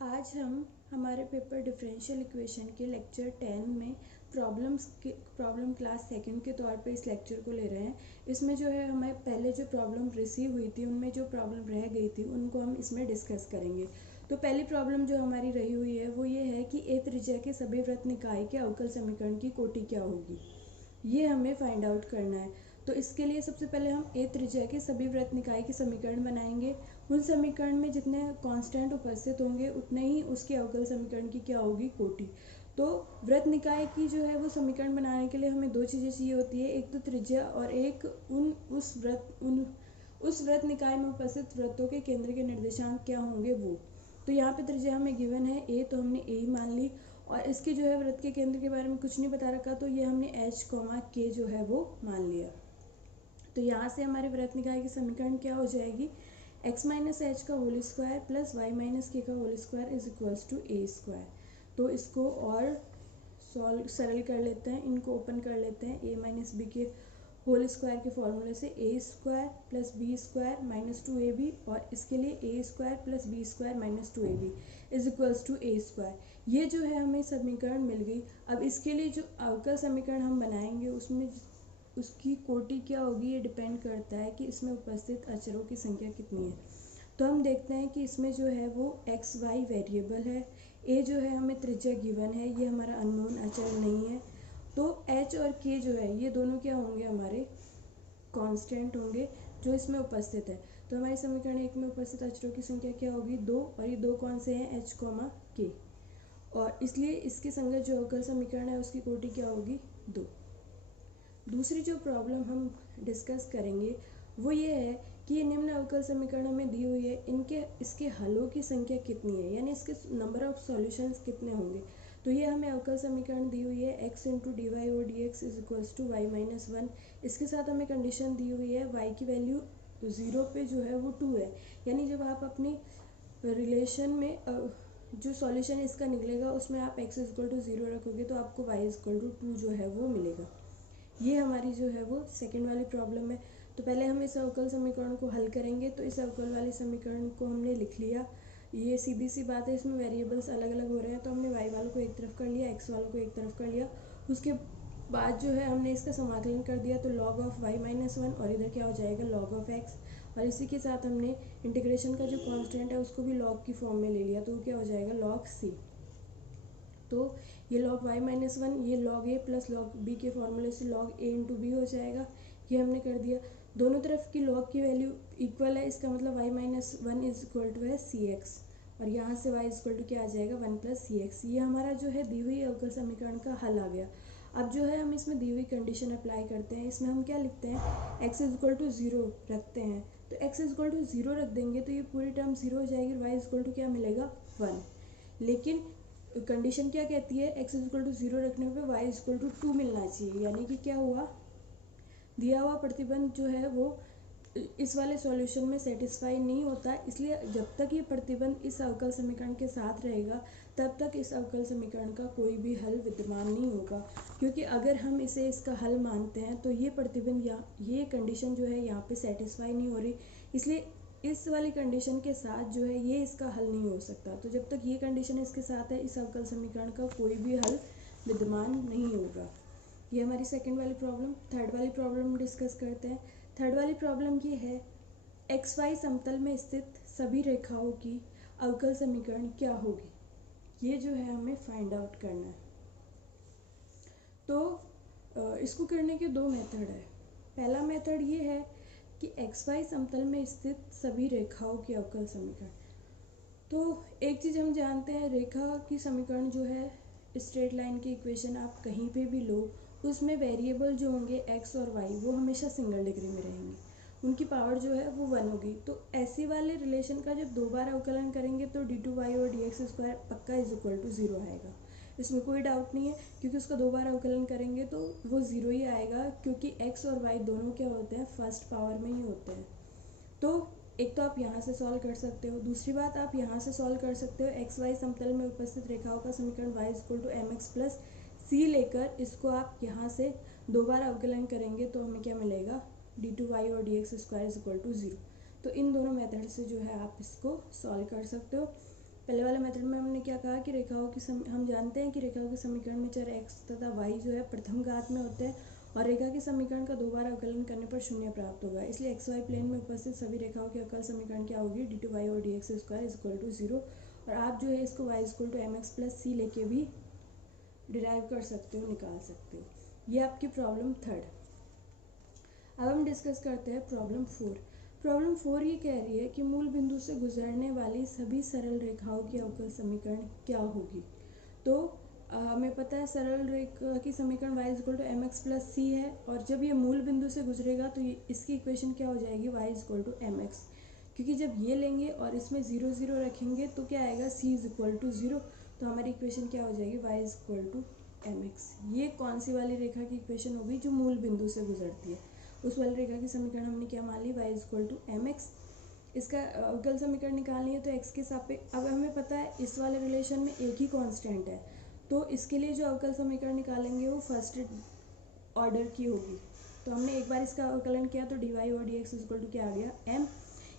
आज हम हमारे पेपर डिफरेंशियल इक्वेशन के लेक्चर 10 में प्रॉब्लम क्लास सेकंड के तौर पे इस लेक्चर को ले रहे हैं। इसमें जो है हमें पहले जो प्रॉब्लम रिसीव हुई थी उनमें जो प्रॉब्लम रह गई थी उनको हम इसमें डिस्कस करेंगे। तो पहली प्रॉब्लम जो हमारी रही हुई है वो ये है कि ए त्रिज्या के सभी वृत्त निकाय के अवकल समीकरण की कोटि क्या होगी, ये हमें फाइंड आउट करना है। तो इसके लिए सबसे पहले हम ए त्रिज्या के सभी वृत्त निकाय के समीकरण बनाएंगे। उन समीकरण में जितने कांस्टेंट उपस्थित होंगे उतने ही उसके अवकल समीकरण की क्या होगी, कोटि। तो वृत्त निकाय की जो है वो समीकरण बनाने के लिए हमें दो चीज़ें चाहिए होती है, एक तो त्रिज्या और एक उस वृत्त निकाय में उपस्थित वृत्तों के केंद्र के निर्देशांक क्या होंगे वो। तो यहाँ पे त्रिज्या हमें गिवन है ए, तो हमने ए ही मान ली। और इसके जो है वृत्त के केंद्र के बारे में कुछ नहीं बता रखा, तो ये हमने एच कॉमा के जो है वो मान लिया। तो यहाँ से हमारे वृत्त निकाय की समीकरण क्या हो जाएगी, x माइनस एच का whole square plus y minus k का whole square is equals to A square. तो इसको और सरल कर लेते हैं, इनको ओपन कर लेते हैं। ए माइनस बी के होल स्क्वायर के फॉर्मूले से A square plus B square minus two A B, और इसके लिए A square plus B square minus two A B is equals to A square. ये जो है हमें समीकरण मिल गई। अब इसके लिए जो अवकल समीकरण हम बनाएंगे उसमें उसकी कोटि क्या होगी, ये डिपेंड करता है कि इसमें उपस्थित अचरों की संख्या कितनी है। तो हम देखते हैं कि इसमें जो है वो एक्स वाई वेरिएबल है, ए जो है हमें त्रिज्या गिवन है, ये हमारा अननोन अचर नहीं है। तो एच और के जो है ये दोनों क्या होंगे, हमारे कांस्टेंट होंगे जो इसमें उपस्थित है। तो हमारी समीकरण एक में उपस्थित अचरों की संख्या क्या होगी, दो, और ये दो कौन से हैं, एच कॉमा के, और इसलिए इसके संगत जो अवकल समीकरण है उसकी कोटि क्या होगी, दो। दूसरी जो प्रॉब्लम हम डिस्कस करेंगे वो ये है कि ये निम्न अवकल समीकरण हमें दी हुई है, इसके हलों की संख्या कितनी है, यानी इसके नंबर ऑफ सॉल्यूशंस कितने होंगे। तो ये हमें अवकल समीकरण दी हुई है x इंटू डी वाई और D x is equals to y minus one. इसके साथ हमें कंडीशन दी हुई है y की वैल्यू 0 पे जो है वो 2 है, यानी जब आप अपनी रिलेशन में जो सॉल्यूशन इसका निकलेगा उसमें आप x इक्वल टू 0 रखोगे तो आपको y इक्वल टू 2 जो है वो मिलेगा। ये हमारी जो है वो सेकंड वाली प्रॉब्लम है। तो पहले हम इस अवकल समीकरण को हल करेंगे। तो इस अवकल वाले समीकरण को हमने लिख लिया। ये सीधी सी बात है, इसमें वेरिएबल्स अलग अलग हो रहे हैं, तो हमने y वालों को एक तरफ कर लिया, x वालों को एक तरफ कर लिया। उसके बाद जो है हमने इसका समाकलन कर दिया, तो log of y minus one, और इधर क्या हो जाएगा log ऑफ x। और इसी के साथ हमने इंटीग्रेशन का जो कांस्टेंट है उसको भी log की फॉर्म में ले लिया, तो क्या हो जाएगा log c। तो ये log y माइनस वन, ये log a plus log b के फॉर्मूले से log a इंटू बी हो जाएगा। ये हमने कर दिया। दोनों तरफ की log की वैल्यू इक्वल है, इसका मतलब y minus one is equal to है सी एक्स, और यहाँ से y इक्वल टू क्या आ जाएगा, वन प्लस सी एक्स। ये हमारा जो है दी हुई अवकल समीकरण का हल आ गया। अब जो है हम इसमें दी हुई कंडीशन अप्लाई करते हैं। इसमें हम क्या लिखते हैं, x इक्वल टू ज़ीरो रखते हैं। तो x इक्वल टू ज़ीरो रख देंगे तो ये पूरी टर्म ज़ीरो हो जाएगी, y इक्वल टू क्या मिलेगा, वन। लेकिन कंडीशन क्या कहती है, x इक्वल टू 0 रखने पे y इक्वल टू 2 मिलना चाहिए, यानी कि क्या हुआ, दिया हुआ प्रतिबंध जो है वो इस वाले सॉल्यूशन में सेटिस्फाई नहीं होता। इसलिए जब तक ये प्रतिबंध इस अवकल समीकरण के साथ रहेगा तब तक इस अवकल समीकरण का कोई भी हल विद्यमान नहीं होगा, क्योंकि अगर हम इसे इसका हल मानते हैं तो ये प्रतिबंध ये कंडीशन जो है यहाँ पे सेटिस्फाई नहीं हो रही, इसलिए इस वाली कंडीशन के साथ जो है ये इसका हल नहीं हो सकता। तो जब तक ये कंडीशन इसके साथ है इस अवकल समीकरण का कोई भी हल विद्यमान नहीं होगा। ये हमारी सेकंड वाली प्रॉब्लम। थर्ड वाली प्रॉब्लम डिस्कस करते हैं। थर्ड वाली प्रॉब्लम ये है, एक्स वाई समतल में स्थित सभी रेखाओं की अवकल समीकरण क्या होगी, ये जो है हमें फाइंड आउट करना है। तो इसको करने के दो मेथड है। पहला मेथड ये है कि एक्स वाई समतल में स्थित सभी रेखाओं की अवकल समीकरण। तो एक चीज़ हम जानते हैं, रेखा की समीकरण जो है, स्ट्रेट लाइन की इक्वेशन आप कहीं पे भी लो, उसमें वेरिएबल जो होंगे एक्स और वाई वो हमेशा सिंगल डिग्री में रहेंगे, उनकी पावर जो है वो वन होगी। तो ऐसे वाले रिलेशन का जब दो बार अवकलन करेंगे तो डी टू वाई और डी एक्स स्क्वायर पक्का इज इक्वल टू ज़ीरो आएगा, इसमें कोई डाउट नहीं है, क्योंकि उसका दो बार अवकलन करेंगे तो वो ज़ीरो ही आएगा, क्योंकि एक्स और वाई दोनों क्या होते हैं, फर्स्ट पावर में ही होते हैं। तो एक तो आप यहाँ से सॉल्व कर सकते हो, दूसरी बात आप यहाँ से सॉल्व कर सकते हो। एक्स वाई समतल में उपस्थित रेखाओं का समीकरण y equal to M X plus C लेकर इसको आप यहाँ से दो बार अवकलन करेंगे तो हमें क्या मिलेगा, डी टू वाई और D x square is equal to zero. तो इन दोनों मेथड से जो है आप इसको सॉल्व कर सकते हो। पहले वाले मेथड में हमने क्या कहा कि रेखाओं की हम जानते हैं कि रेखाओं के समीकरण में चर x तथा y जो है प्रथम घात में होते हैं और रेखा के समीकरण का 2 बार अवकलन करने पर शून्य प्राप्त होगा। इसलिए xy प्लेन में उपस्थित सभी रेखाओं की अवकल समीकरण क्या होगी, d2y और dx square is equal to 0। और आप जो है इसको y equal to mx plus c लेके भी डिराइव कर सकते हो, निकाल सकते हो। ये आपकी प्रॉब्लम 3। अब हम डिस्कस करते हैं प्रॉब्लम 4। प्रॉब्लम 4 ये कह रही है कि मूल बिंदु से गुजरने वाली सभी सरल रेखाओं की अवकल समीकरण क्या होगी। तो हमें पता है सरल रेखा की समीकरण y equal to mx plus c है, और जब ये मूल बिंदु से गुजरेगा तो इसकी इक्वेशन क्या हो जाएगी, y इक्वल टू mx। क्योंकि जब ये लेंगे और इसमें 0 0 रखेंगे तो क्या आएगा, c इज इक्वल टू 0। तो हमारी इक्वेशन क्या हो जाएगी, y इक्वल टू mx। ये कौन सी वाली रेखा की इक्वेशन होगी, जो मूल बिंदु से गुजरती है। उस वाली रेखा की समीकरण हमने क्या मान ली, y इक्वल टू mx। इसका अवकल समीकरण निकालनी है तो x के सापेक्ष, अब हमें पता है इस वाले रिलेशन में एक ही कांस्टेंट है, तो इसके लिए जो अवकल समीकरण निकालेंगे वो फर्स्ट ऑर्डर की होगी। तो हमने एक बार इसका अवकलन किया तो dy और dx इक्वल टू क्या आ गया, m।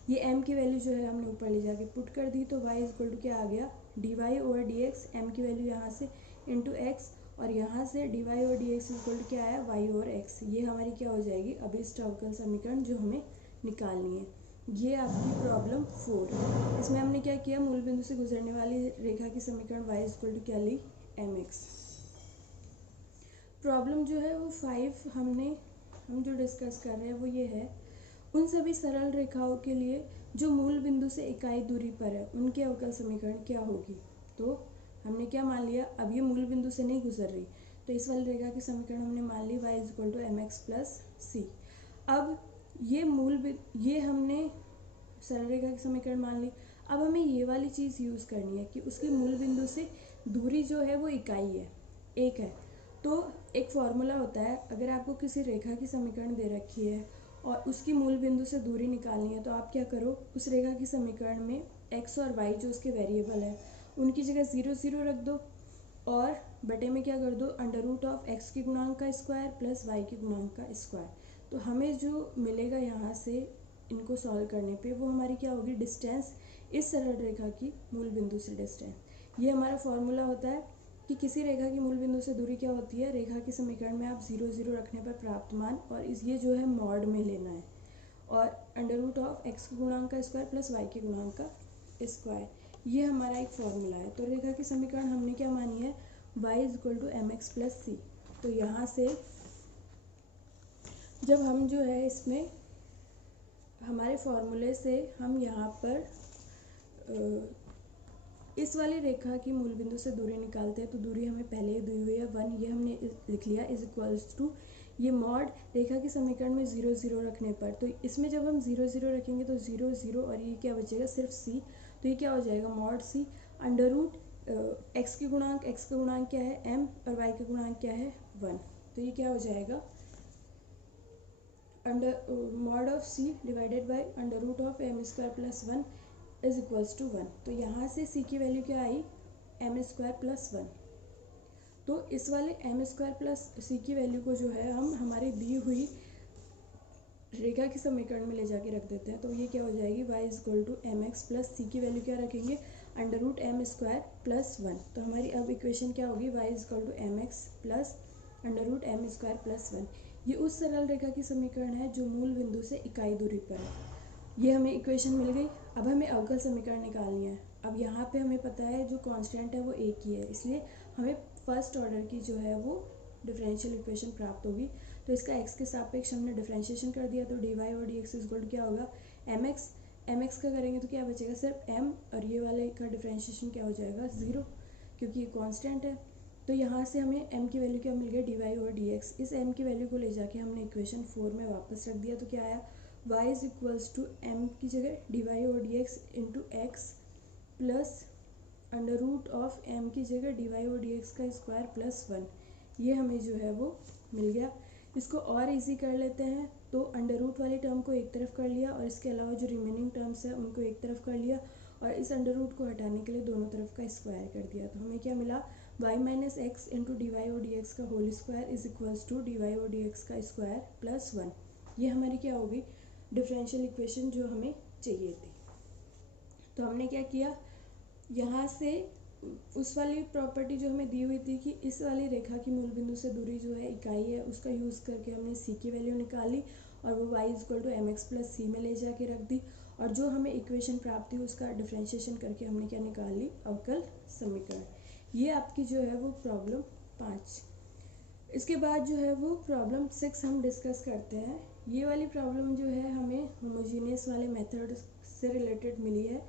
ये m की वैल्यू जो है हमने ऊपर ले जाके पुट कर दी, तो y इक्वल टू क्या आ गया, dy और dx, m की वैल्यू यहाँ से इंटू x, और यहाँ से dy और dx इक्वल टू क्या आया, y और x। ये हमारी क्या हो जाएगी अभिष्ट अवकल समीकरण जो हमें निकालनी है। ये आपकी प्रॉब्लम 4। इसमें हमने क्या किया, मूल बिंदु से गुजरने वाली रेखा की समीकरण y इक्वल टू क्या ली, mx। प्रॉब्लम जो है वो 5 हम जो डिस्कस कर रहे हैं वो ये है, उन सभी सरल रेखाओं के लिए जो मूल बिंदु से इकाई दूरी पर है उनकी अवकल समीकरण क्या होगी। तो हमने क्या मान लिया, अब ये मूल बिंदु से नहीं गुजर रही, तो इस वाली रेखा की समीकरण हमने मान ली y equal to mx plus c। अब ये हमने सरल रेखा की समीकरण मान ली। अब हमें ये वाली चीज़ यूज़ करनी है कि उसकी मूल बिंदु से दूरी जो है वो इकाई है, एक है। तो एक फॉर्मूला होता है, अगर आपको किसी रेखा की समीकरण दे रखी है और उसकी मूल बिंदु से दूरी निकालनी है, तो आप क्या करो, उस रेखा की समीकरण में x और y जो उसके वेरिएबल है उनकी जगह 0 0 रख दो, और बटे में क्या कर दो, अंडर रूट ऑफ x के गुणांक का स्क्वायर प्लस y के गुणांक का स्क्वायर। तो हमें जो मिलेगा यहाँ से इनको सॉल्व करने पे वो हमारी क्या होगी, डिस्टेंस, इस सरल रेखा की मूल बिंदु से डिस्टेंस। ये हमारा फॉर्मूला होता है कि किसी रेखा की मूल बिंदु से दूरी क्या होती है, रेखा के समीकरण में आप 0 0 रखने पर प्राप्त मान, और ये जो है मॉड में लेना है, और अंडर रूट ऑफ x के गुणांक का स्क्वायर प्लस y के गुणांक का स्क्वायर। ये हमारा एक फॉर्मूला है। तो रेखा की समीकरण हमने क्या मानी है, y equal to mx plus c। तो यहाँ से जब हम जो है इसमें हमारे फॉर्मूले से हम यहाँ पर इस वाली रेखा की मूल बिंदु से दूरी निकालते हैं, तो दूरी हमें पहले ही दी हुई है 1, ये हमने लिख लिया, इज इक्वल्स टू ये मॉड रेखा के समीकरण में 0 0 रखने पर, तो इसमें जब हम 0 0 रखेंगे तो 0 0 और ये क्या बचेगा, सिर्फ c। तो ये क्या हो जाएगा, mod c under root x का गुणांक क्या है m, और y का गुणांक क्या है 1। तो ये क्या हो जाएगा, under mod of c divided by under root of m square plus 1 is equals to 1। तो यहाँ से c की वैल्यू क्या आई, m स्क्वायर प्लस 1। तो इस वाले m स्क्वायर प्लस c की वैल्यू को जो है हम हमारी दी हुई रेखा के समीकरण में ले जाके रख देते हैं, तो ये क्या हो जाएगी, y equal to mx plus c की वैल्यू क्या रखेंगे, under root m square plus 1। तो हमारी अब इक्वेशन क्या होगी, y equal to mx plus under root m square plus 1। ये उस सरल रेखा की समीकरण है जो मूल बिंदु से इकाई दूरी पर है। ये हमें इक्वेशन मिल गई। अब हमें अवकल समीकरण निकालनी है। अब यहाँ पे हमें पता है जो कांस्टेंट है वो एक ही है, इसलिए हमें फर्स्ट ऑर्डर की जो है वो डिफरेंशियल इक्वेशन प्राप्त होगी। तो इसका x के सापेक्ष हमने डिफरेंशिएशन कर दिया, तो dy और dx इक्वल टू क्या होगा, mx का करेंगे तो क्या बचेगा, सिर्फ m, और ये वाले का डिफरेंशिएशन क्या हो जाएगा 0, क्योंकि ये कांस्टेंट है। तो यहाँ से हमें m की वैल्यू क्या मिल गई, dy और dx। इस m की वैल्यू को ले जाके हमने इक्वेशन 4 में वापस रख दिया, तो क्या आया, y is equals to m की जगह dy और dx into x plus under root of m की जगह dy और dx का स्क्वायर प्लस 1। ये हमें जो है वो मिल गया। इसको और इजी कर लेते हैं, तो अंडर रूट वाली टर्म को एक तरफ कर लिया, और इसके अलावा जो रिमेनिंग टर्म्स है उनको एक तरफ कर लिया, और इस अंडर रूट को हटाने के लिए दोनों तरफ का स्क्वायर कर दिया। तो हमें क्या मिला, y minus x into d Y और डी एक्स का whole square is equals to d Y और डी एक्स का स्क्वायर प्लस 1। ये हमारी क्या होगी, डिफरेंशियल इक्वेशन जो हमें चाहिए थी। तो हमने क्या किया, यहाँ से उस वाली प्रॉपर्टी जो हमें दी हुई थी कि इस वाली रेखा की मूल बिंदु से दूरी जो है इकाई है, उसका यूज़ करके हमने सी की वैल्यू निकाली और वो y equal to M X plus C में ले जाके रख दी, और जो हमें इक्वेशन प्राप्त हुई उसका डिफ्रेंशिएशन करके हमने क्या निकाल ली, अवकल समीकरण। ये आपकी जो है वो प्रॉब्लम 5। इसके बाद जो है वो प्रॉब्लम 6 हम डिस्कस करते हैं। ये वाली प्रॉब्लम जो है हमें होमोजीनियस वाले मेथड से रिलेटेड मिली है।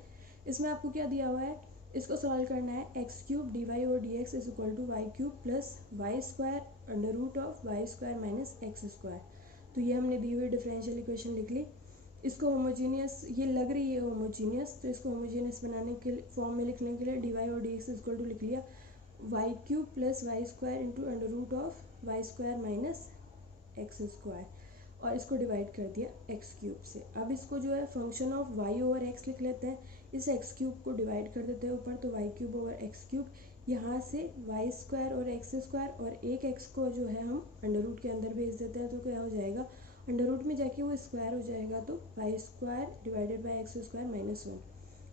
इसमें आपको क्या दिया हुआ है, इसको सॉल्व करना है। एक्स क्यूब डी वाई और D x is equal to y cube plus Y square under root of y square minus x square. तो ये हमने दी हुई डिफरेंशियल इक्वेशन लिख ली। इसको होमोजीनियस ये लग रही है होमोजीनियस, तो इसको होमोजीनियस बनाने के फॉर्म में लिखने के लिए डी वाई और D x is equal to लिख लिया y cube plus Y square into under root of y square minus x square, और इसको डिवाइड कर दिया एक्स क्यूब से। अब इसको जो है function of y over x लिख लेते हैं। इस एक्स क्यूब को डिवाइड कर देते हैं ऊपर, तो y cube over x cube, यहाँ से वाई स्क्वायर और एक्स स्क्वायर, और एक एक्स को जो है हम अंडर रूट के अंदर भेज देते हैं, तो क्या हो जाएगा, अंडर रूट में जाके वो स्क्वायर हो जाएगा, तो y square divided by x square minus 1।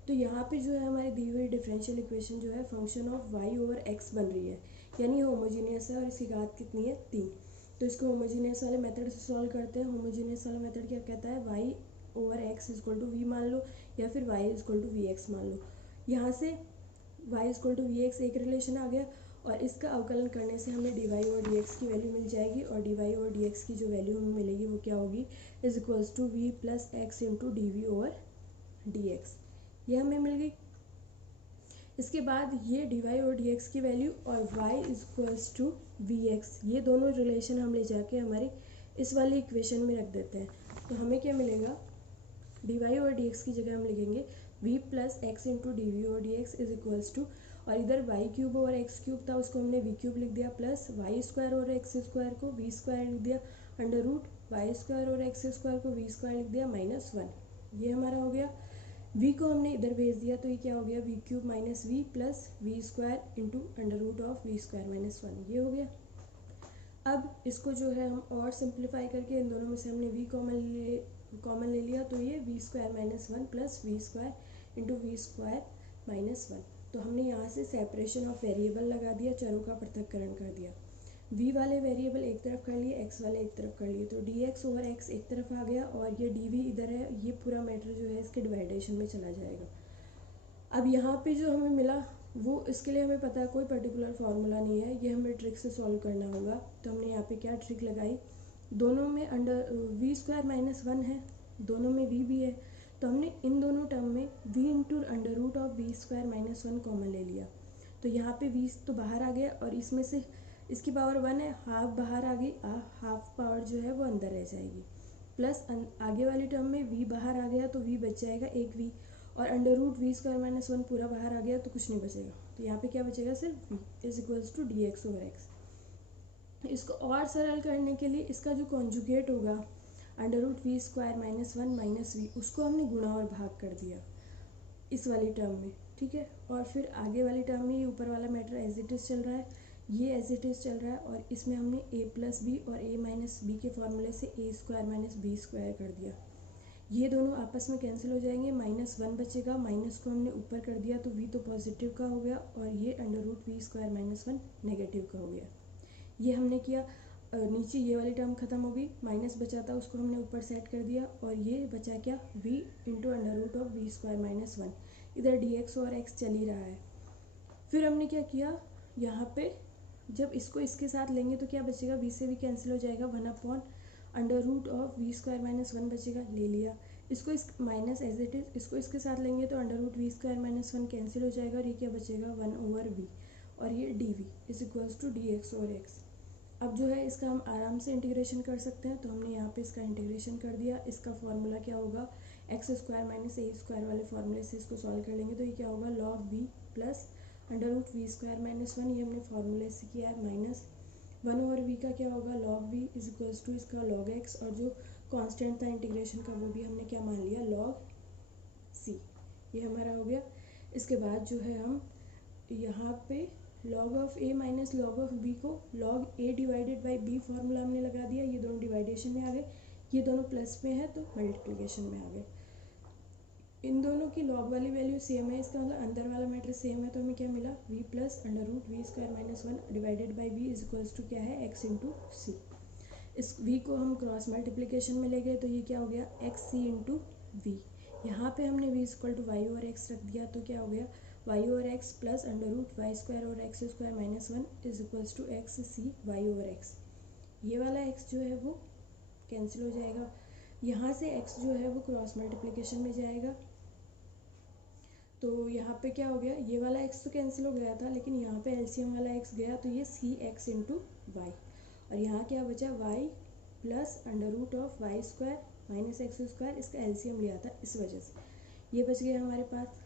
तो यहाँ पे जो है हमारी दी हुई डिफरेंशियल इक्वेशन जो है function of y over x बन रही है, यानी होमोजीनियस है और इसकी घात कितनी है 3। तो इसको होमोजीनियस वाले मेथड से सॉल्व करते हैं। होमोजीनियस वाला मेथड क्या कहता है, y over x equal to v मान लो, या फिर y equal to v x मान लो। यहाँ से y equal to v x एक रिलेशन आ गया, और इसका अवकलन करने से हमें डी वाई और डी एक्स की वैल्यू मिल जाएगी, और डी वाई और डी एक्स की जो वैल्यू हमें मिलेगी वो क्या होगी, is equals to v plus x into D we over d x, ये हमें मिल गई। इसके बाद ये डी वाई और डी एक्स की वैल्यू और y equals to v x, ये दोनों रिलेशन हम ले जाके हमारी इस वाली इक्वेशन में रख देते हैं। तो हमें क्या मिलेगा, डी वाई और डी एक्स की जगह हम लिखेंगे v plus x into D V और D x is equals to, और इधर वाई क्यूब और एक्स क्यूब था उसको हमने वी क्यूब लिख दिया, प्लस वाई स्क्वायर और एक्स स्क्वायर को वी स्क्वायर लिख दिया, अंडर रूट वाई स्क्वायर और एक्स स्क्वायर को वी स्क्वायर लिख दिया माइनस 1। ये हमारा हो गया। v को हमने इधर भेज दिया, तो ये क्या हो गया, v cube minus v plus v square into under root of v square minus 1, ये हो गया। अब इसको जो है हम और सिंप्लीफाई करके इन दोनों में से हमने v कॉमन ले लिया, तो ये v square minus 1 plus v square into v square minus 1। तो हमने यहाँ से सेपरेशन ऑफ वेरिएबल लगा दिया, चरों का पृथक्करण कर दिया। v वाले वेरिएबल एक तरफ कर लिए, x वाले एक तरफ कर लिए, तो dx ओवर x एक तरफ आ गया, और ये dv इधर है, ये पूरा मैटर जो है इसके डिवाइडेशन में चला जाएगा। अब यहाँ पे जो हमें मिला वो, इसके लिए हमें पता है कोई पर्टिकुलर फार्मूला नहीं है, ये हमें ट्रिक से सॉल्व करना होगा। तो हमने यहाँ पे क्या ट्रिक लगाई, दोनों में अंडर वी स्क्वायर माइनस 1 है, दोनों में v भी है, तो हमने इन दोनों टर्म में v into under root of v square minus 1 common ले लिया। तो यहाँ पे v तो बाहर आ गया, और इसमें से इसकी पावर 1 है, हाफ बाहर आ गई, हाफ पावर जो है वो अंदर रह जाएगी, प्लस आगे वाली टर्म में v बाहर आ गया, तो v बच जाएगा एक v, और under root v square minus 1 पूरा बाहर आ गया, तो कुछ नहीं बचेगा। तो यहाँ पे क्या बचेगा, सिर्फ v is equals to d x over x. इसको और सरल करने के लिए इसका जो कॉन्जुगेट होगा under root v square minus 1 minus v, उसको हमने गुणा और भाग कर दिया इस वाली टर्म में, ठीक है। और फिर आगे वाली टर्म में ये ऊपर वाला मैटर एज इट इज़ चल रहा है, ये एज इट इज़ चल रहा है, और इसमें हमने a प्लस बी और a माइनस बी के फॉर्मूले से a square minus b square कर दिया। ये दोनों आपस में कैंसिल हो जाएंगे, माइनस 1 बचेगा, माइनस को हमने ऊपर कर दिया, तो v तो पॉजिटिव का हो गया, और ये under root v square minus 1 negative का हो गया। ये हमने किया, नीचे ये वाली टर्म खत्म हो गई, माइनस बचा था उसको हमने ऊपर सेट कर दिया, और ये बचा क्या, v into under root of v square minus 1, इधर dx और x चल ही रहा है। फिर हमने क्या किया, यहाँ पे जब इसको इसके साथ लेंगे तो क्या बचेगा, v से भी कैंसिल हो जाएगा, 1 upon under root of v square minus 1 बचेगा, ले लिया। इसको इस माइनस एज इट इज, इसको इसके साथ लेंगे तो under root v square minus 1 cancel हो जाएगा, और ये क्या बचेगा, 1 ओवर v, और ये d v is equals to d x over x. अब जो है इसका हम आराम से इंटीग्रेशन कर सकते हैं, तो हमने यहाँ पे इसका इंटीग्रेशन कर दिया। इसका फॉर्मूला क्या होगा, एक्स स्क्वायर माइनस ए स्क्वायर वाले फॉर्मूले से इसको सॉल्व कर लेंगे, तो ये क्या होगा, log v plus under root v square minus 1, ये हमने फॉर्मूले से किया है, माइनस 1 ओवर v का क्या होगा, log v is equals to इसका लॉग x, और जो कांस्टेंट था इंटीग्रेशन का वो भी हमने क्या मान लिया, लॉग c, ये हमारा हो गया। इसके बाद जो है हम यहाँ पे log of a minus log of b को log a divided by b formula हमने लगा दिया, ये दोनों डिवाइडेशन में आ गए, ये दोनों प्लस में है तो मल्टीप्लिकेशन में आ गए। इन दोनों की लॉग वाली वैल्यू सेम है, इसका मतलब अंदर वाला मैट्रिक्स सेम है, तो हमें क्या मिला v plus under root v square minus 1 divided by v is equals to क्या है x इंटू सी। इस v को हम क्रॉस मल्टीप्लिकेशन में ले गए तो ये क्या हो गया एक्स सी इंटू वी। यहाँ पे हमने v equal to Y over X रख दिया तो क्या हो गया Y over X plus under root Y square और x square minus 1 is equals to X C Y over X. ये वाला x जो है वो कैंसिल हो जाएगा, यहाँ से x जो है वो क्रॉस मल्टीप्लिकेशन में जाएगा, तो यहाँ पे क्या हो गया ये वाला x तो कैंसिल हो गया था, लेकिन यहाँ पे एलसीएम वाला x गया तो ये सी एक्स इंटू वाई, और यहाँ क्या बचा y plus under root of y square minus x square, इसका एलसीएम लिया था इस वजह से ये बच गया हमारे पास।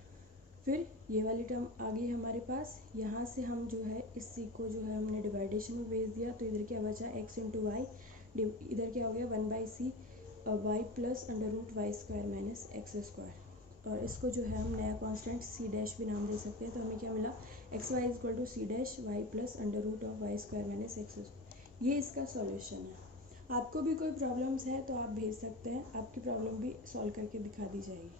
फिर ये वाली टर्म आ गई हमारे पास, यहाँ से हम जो है इस सी को जो है हमने डिवाइडेशन में भेज दिया तो इधर क्या बचा x इंटू वाई, इधर क्या हो गया 1/c y plus under root Y square minus x square, और इसको जो है हम नया कांस्टेंट सी डैश भी नाम दे सकते हैं, तो हमें क्या मिला x y equal to c dash y plus under root of y square minus x square. ये इसका सॉल्यूशन है। आपको भी कोई प्रॉब्लम्स है तो आप भेज सकते हैं, आपकी प्रॉब्लम भी सॉल्व करके दिखा दी जाएगी।